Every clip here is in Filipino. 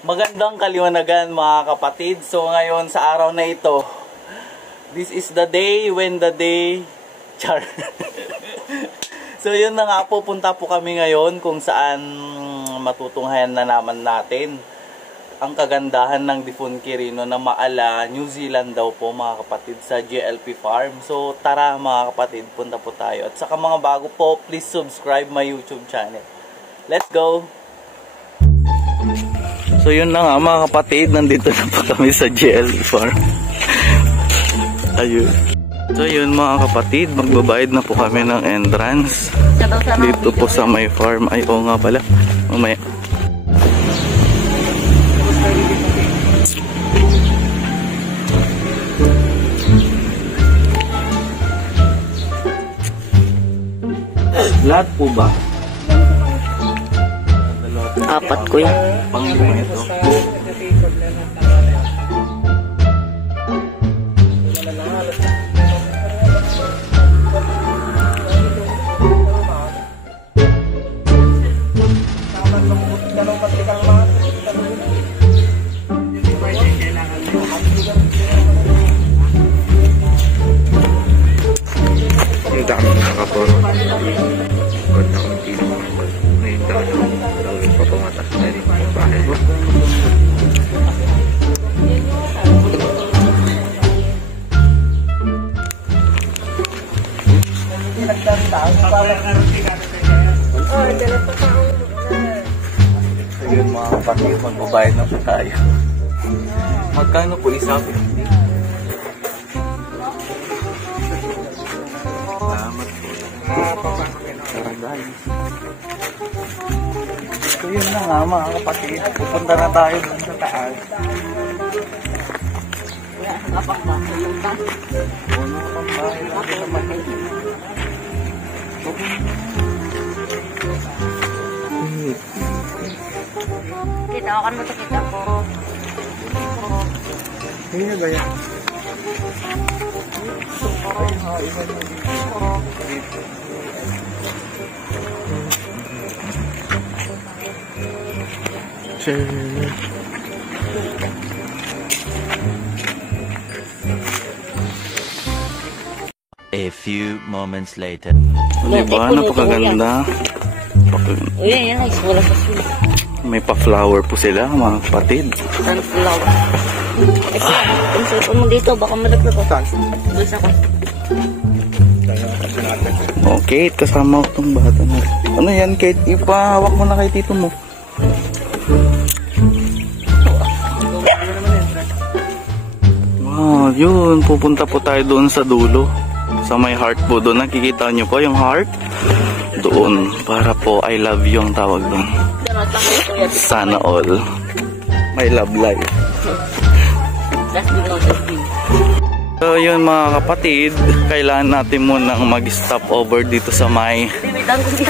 Magandang kaliwanagan mga kapatid. So ngayon sa araw na ito, this is the day when the day char. So yun na nga po, punta po kami ngayon kung saan matutunghayan na naman natin ang kagandahan ng Difon Quirino na Maala, New Zealand daw po mga kapatid, sa GLP Farm. So tara mga kapatid, punta po tayo. At saka mga bago po, please subscribe my YouTube channel. Let's go! So yun na nga mga kapatid, nandito na po kami sa GLP Farm. Ayun. So yun mga kapatid, magbabayad na po kami ng entrance dito po sa my farm. Ay oo nga pala, mamaya. Lahat po ba? Apat ko yan. Panglima ito. Yung dami nakakapuro. Ganda kong tino. Ngayon dami papumatas na rin yung bahay ko. So yun mga kapatid, magbabayad na po tayo. Magkano po isa? Salamat po. Tara guys. So yun na nga mga kapatid, pupunta na tayo dun sa taas. Napakbahay yung ba? Oo, nakapagbahay natin naman. Kita akan mo kita ko. Hindi ba yan? A few moments later. Diba? Napakaganda. Uy, yan. Wala sa sila. May pa-flower po sila mga kapatid. Sunflower. Kung cellphone mo dito, baka malaglag ko. Bulsa ko. Oh, Kate, kasama ko itong bata na. Ano yan, Kate? Ipahawak mo na kay tito mo. Wow, yun. Pupunta po tayo doon sa dulo. Sa may heart po doon. Nakikita nyo po yung heart? Doon. Para po I love you ang tawag doon. Sana all. My love life. So yun mga kapatid, kailangan natin munang mag-stop over dito sa may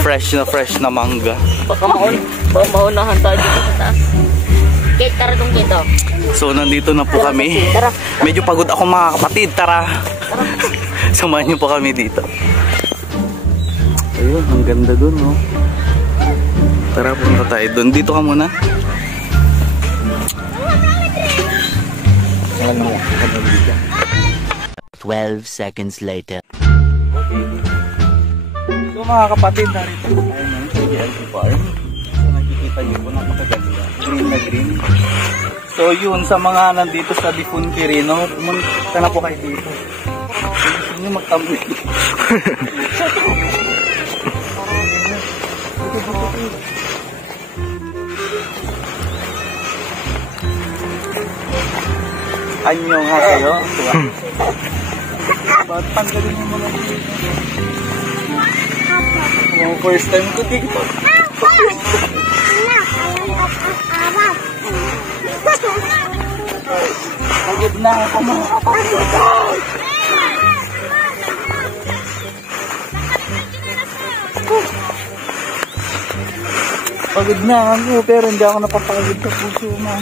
fresh na mangga. Baka maunahan tayo dito sa taas. Kate, tara dong dito. So nandito na po kami. Medyo pagod ako mga kapatid, tara. Samahan niyo po kami dito. Ayun, ang ganda dun, no? Tara, punta tayo dun. Dito ka muna. 12 seconds later. So mga kapatid, narito po tayo ng GLP Farm. So nakikita niyo po, napakaganda. Green na green. So yun, sa mga nandito sa Difon Quirino, pumunta na po kayo dito. Gusto nyo magtambay. Anyo nga kayo. Ba't tanggalin mo lang dito? Yung first time ko dito. Pagod na ako mga kapatid. Pagod na ako pero hindi ako napapagod sa puso na.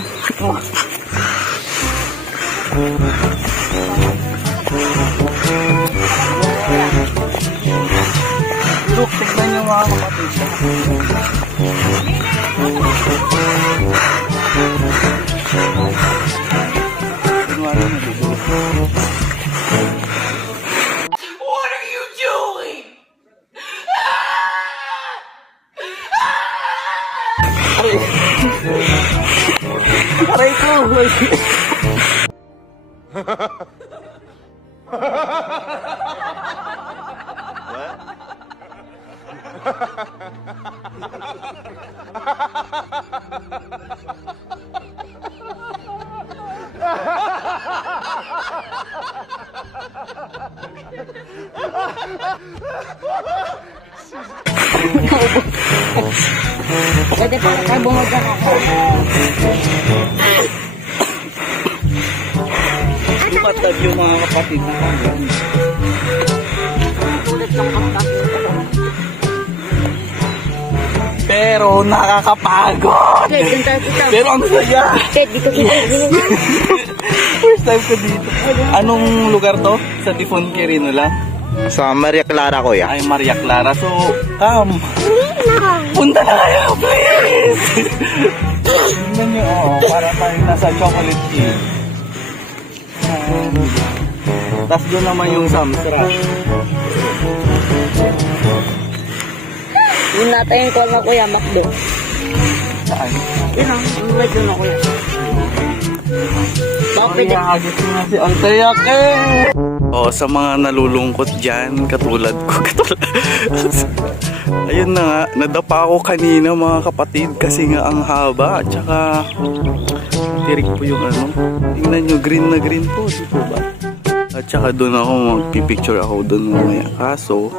Look, tignan nyo mga kapatid. Aray ko! Pwede pa kayo bumagyan ako. Patag yung mga kapatid na hanggang. Ulit lang kapag. Pero nakakapagod! Pero ang saya! Dito kita. First time ko dito. Anong lugar to? Sa Tifon Quirino lang? Sa Maria Clara, kuya. Ay, Maria Clara. So, come. Punta na kayo, please! Tingnan nyo, para tayo nasa chocolate cake. Tapos doon naman yung Samsra. Yun natin yung call na kuya, Macdo. Saan? Yun ang medyo na kuya. Baka pwede. Agad na si Antayake! Sa mga nalulungkot dyan, katulad ko. Ayun na nga, nadapa ako kanina mga kapatid kasi nga ang haba. At saka, tirik po yung ano. Tingnan nyo, green na green po. Di po ba? At saka doon ako, magpipicture ako doon mamaya. Kaso,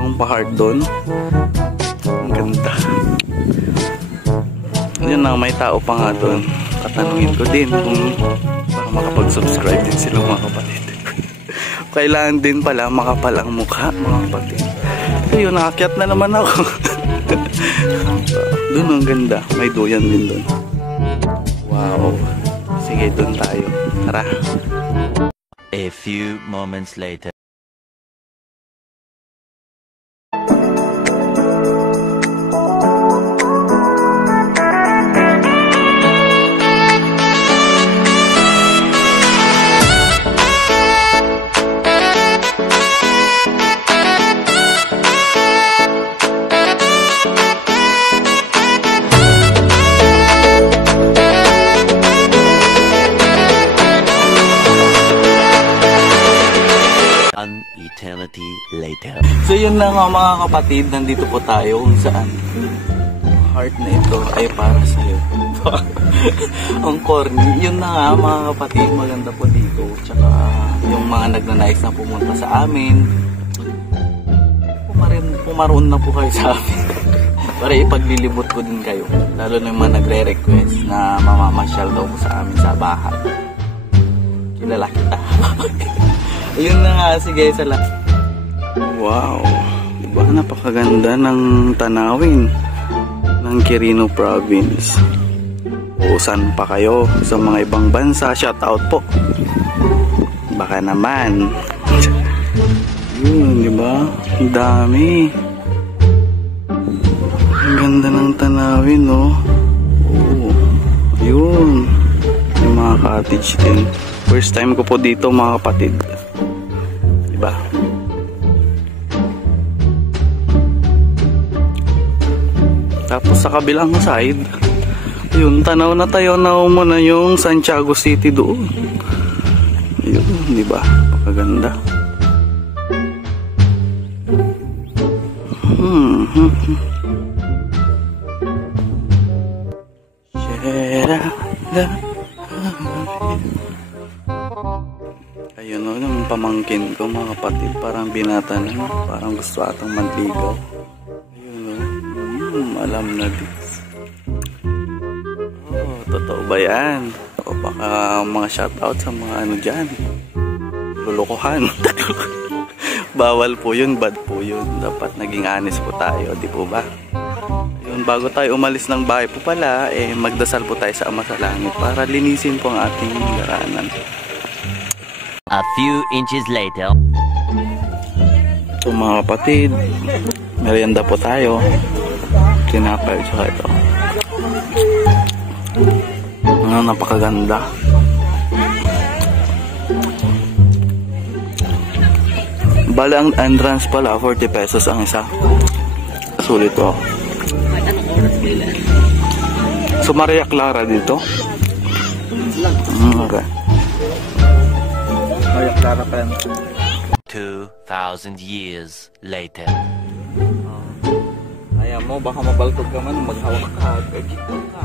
yung pa-heart doon, ang ganda. Yun na, may tao pa nga doon. Tatanungin ko din kung baka makapag-subscribe din sila mga kapatid. Kailangan din pala makapal ang mukha mga kapatid. So yun, nakakyat na naman ako. Doon ang ganda. May duyan din doon. Wow. Sige, doon tayo. Tara. A few moments later. An eternity later. So yun na nga mga kapatid, nandito po tayo kung saan heart na ito ay para sa'yo. Ang corny. Yun na nga mga kapatid, maganda po dito. Tsaka yung mga nagnanais na pumunta sa amin, pumaroon na po kayo sa amin. Para ipaglilibot ko din kayo. Lalo na yung mga nagre-request na mamamasyal daw po sa amin sa bahay. Kilala kita. Ayun na nga, sige, salamat. Wow, diba napakaganda ng tanawin ng Quirino Province. O saan pa kayo sa mga ibang bansa, shout out po. Baka naman. Yun, diba? Ang dami. Ang ganda ng tanawin, no? Oo, yun. Yung mga cottage din. First time ko po dito mga kapatid. Diba? Tapos sa kabilang side, yun, tanaw na tayo na mo na yung Santiago City doon. Yun, diba? Pakaganda. Ayun o, yung pamangkin ko mga kapatid, parang binata na, parang gusto atang manligaw. Ayun o, alam na this. Oh, totoo ba yan? O baka mga shoutout sa mga ano dyan, lulukuhan. Bawal po yun, bad po yun. Dapat naging honest po tayo, di po ba? Ayun, bago tayo umalis ng bahay po pala, magdasal po tayo sa Ama sa Langit para linisin po ang ating daranan. A few inches later. So mga kapatid, merienda po tayo. Tinapay tsaka ito. Napakaganda. Bale ang entrance pala 40 pesos ang isa. Sulit po. So Maria Clara dito? Okay. Maria Clara pa yan. 2,000 years later. Ayaw mo, baka mabaltog ka man, maghawak ka, gagito ka.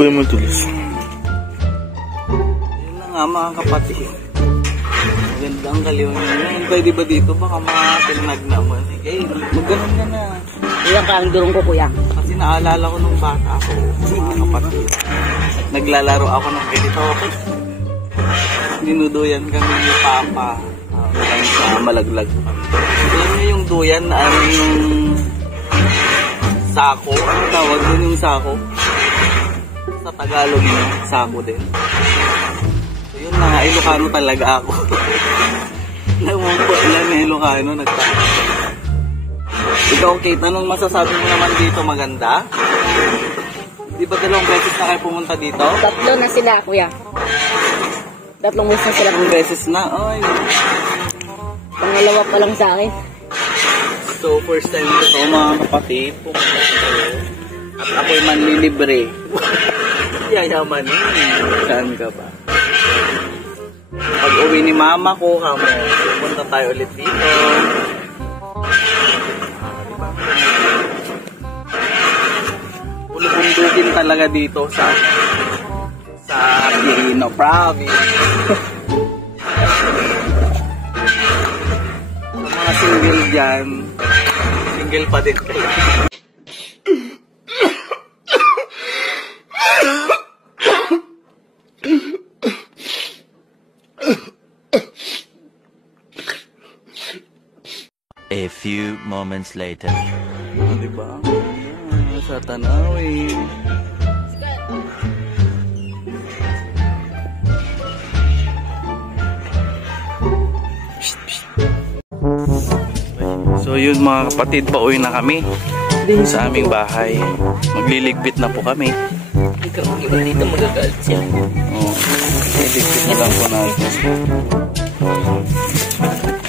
Kuya mo tulis. Yun na nga mga kapatid. Magandang kaliwan yun. Pwede ba dito? Baka makatinag naman. Sige, magganon ka na. Ilang ka ang durong ko, kuya. Kasi naalala ko nung bata ako, mga kapatid. Naglalaro ako ng ganito. Dinuduyan kami ni Papa. Hanggang sa malaglag. Alam niyo yung duyan na ano yung sako? Ano tawag doon yung sako? Sa Tagalog yun, sako din. So yun na nga, Ilocano talaga ako. Namumpo lang na Ilocano, nagtaka. Ikaw, Kate, anong masasabi mo naman dito? Maganda? Di ba 2 beses na kayo pumunta dito? 3 na sila, kuya. 3 beses na sila. 3 beses na? Ay. Pangalawa pa lang sa akin. So, first time ko ito, mga kapatid. Pumunta ko. At ako'y manlilibre. Yayaman yun. Saan ka ba? Pag uwi ni mama ko, pupunta tayo ulit dito. Pulubundukin talaga dito sa Quirino Province. Sa mga single dyan, single pa din kayo. A few moments later. Diba? Sa tanawin. So yun mga kapatid, pauwi na kami sa aming bahay. Magliligpit na po kami. Ikaw, iba dito magagalit siya. Oh, liligpit na lang po natin.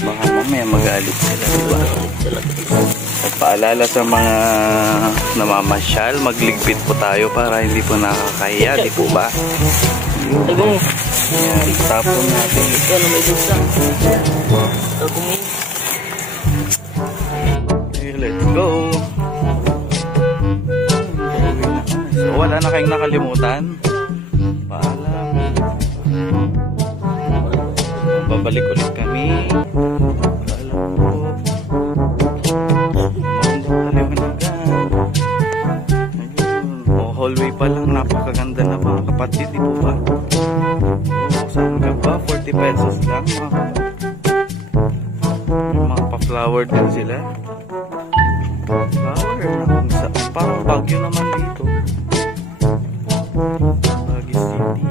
Baka mamaya magalit sila, diba? At paalala sa mga namamasyal, magligpit po tayo para hindi po nakakahiya, di po ba? Tago mo. Yan, tapon natin. Ito na may dusa. Tago mo. Okay, let's go! So, wala na kayong nakalimutan? Paalam. Babalik ulit kami. Paalam po. Hallway pa lang, napakaganda na mga kapatid, di po ba? Oh, saan ka ba? 40 pesos lang mga kapatid. May mga pa-flower din sila. Flower na kung saan. Parang Baguio naman dito. Baguio City.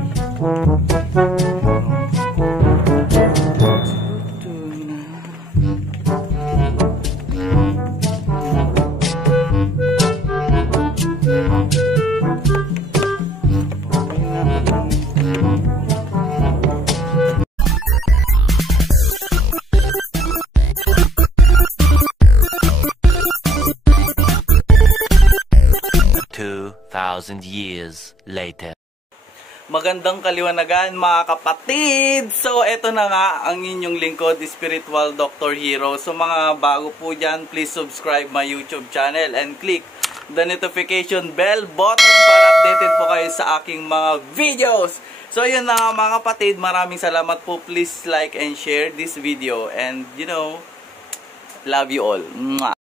Years later. Magandang kaliwanagan mga kapatid! So eto na nga ang inyong lingkod, Spiritual Dr. Hero. So mga bago po dyan, please subscribe my YouTube channel and click the notification bell button para updated po kayo sa aking mga videos. So yun na nga mga kapatid, maraming salamat po. Please like and share this video and you know, love you all. Mwah!